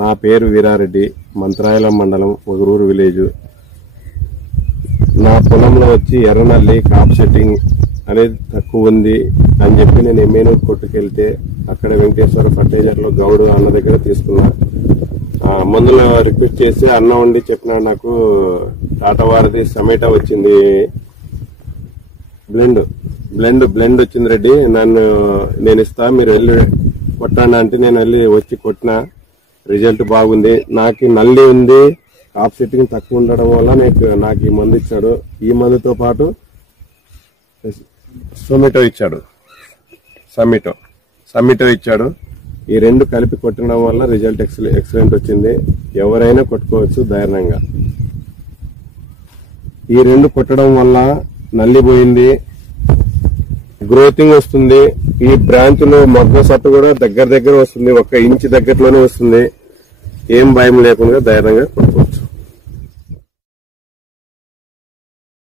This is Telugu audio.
నా పేరు వీరారెడ్డి, మంత్రాయలం మండలం, ఒగరూరు విలేజ్. నా పొలంలో వచ్చి ఎర్రనల్లి కాప్ సెట్టింగ్ అనేది తక్కువ ఉంది అని చెప్పి నేను ఎమ్మెనూరు కొట్టుకెళ్తే అక్కడ వెంకటేశ్వర ఫర్టిలైజర్లో గౌడు అన్న దగ్గర తీసుకున్నా. మందులో రిక్వెస్ట్ చేసి అన్న ఉండి చెప్పినాడు, నాకు టాటా వారిది సಮೇటా వచ్చింది, బ్లెండ్ వచ్చింది రెడ్డి, నేను ఇస్తా, మీరు వెళ్ళి కొట్టండి అంటే నేను వెళ్ళి వచ్చి కొట్టిన. రిజల్ట్ బాగుంది. నాకు నల్లి ఉంది, కాప్ సెట్టింగ్ తక్కువ ఉండడం వల్ల నాకు ఈ మందు ఇచ్చాడు. ఈ మందుతో పాటు సమిటో ఇచ్చాడు. ఈ రెండు కలిపి కొట్టడం వల్ల రిజల్ట్ ఎక్సలెంట్ వచ్చింది. ఎవరైనా కొట్టుకోవచ్చు ధైర్యంగా. ఈ రెండు కొట్టడం వల్ల నల్లి పోయింది, గ్రోతింగ్ వస్తుంది. ఈ బ్రాంచ్లో మొగ్గ సట్టు కూడా దగ్గర వస్తుంది, 1 ఇంచ్ దగ్గరలోనే వస్తుంది. ఏం భయం లేకుండా ధైర్యంగా కొట్టుకోవచ్చు.